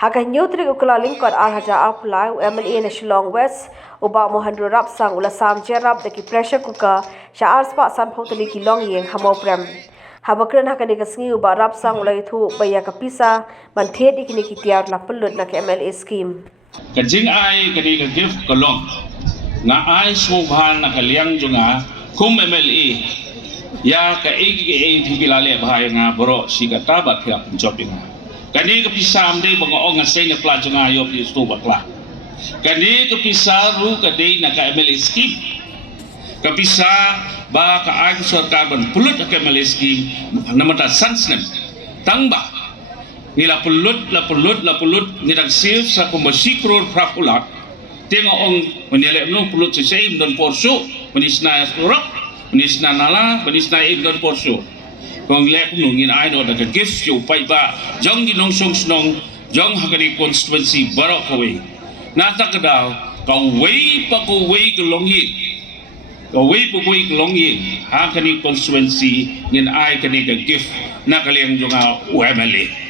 Hakan nyutri ukulaling kot arhaja apulai UMLA na Shillong West uba Mohandro Rapsang ula sam jerap deki pressure cooker sya arspa sam photeli ki Longiing hamau prem. Habakren hakan ni Sngewbha Rapsang ula itu baya kapisa manthet ikini ki tiar la pelut na ke MLA scheme. Kajing ai kadi ka gift kolong na ai Sngewbha na kaliang junga kum MLA ya ka egi thipilale bahaya nga boro si kata bat khia penjopinga. Kani kepisah amde bangoong ngasay na pla junga ayop di stu bakla. Kani kepisah ru kadai na ka MLA scheme. Kepisah ba ka ai sarkar ban pulut ka MLA scheme namata sansnem tangba nila pulut nila save sa kumbasi kror prapulat tenga ong menele no pulut sa im don porso menisna surap menisna nala menisna im don porso kong lek nungin ai no da gift yo pai ba jong di nong song snong jong hagani constituency barok away na takadaw ka way pa ko way ke Longiing ka way pa ko ke Longiing hagani constituency ngin ai kani ka gift na kaliang jonga UMLA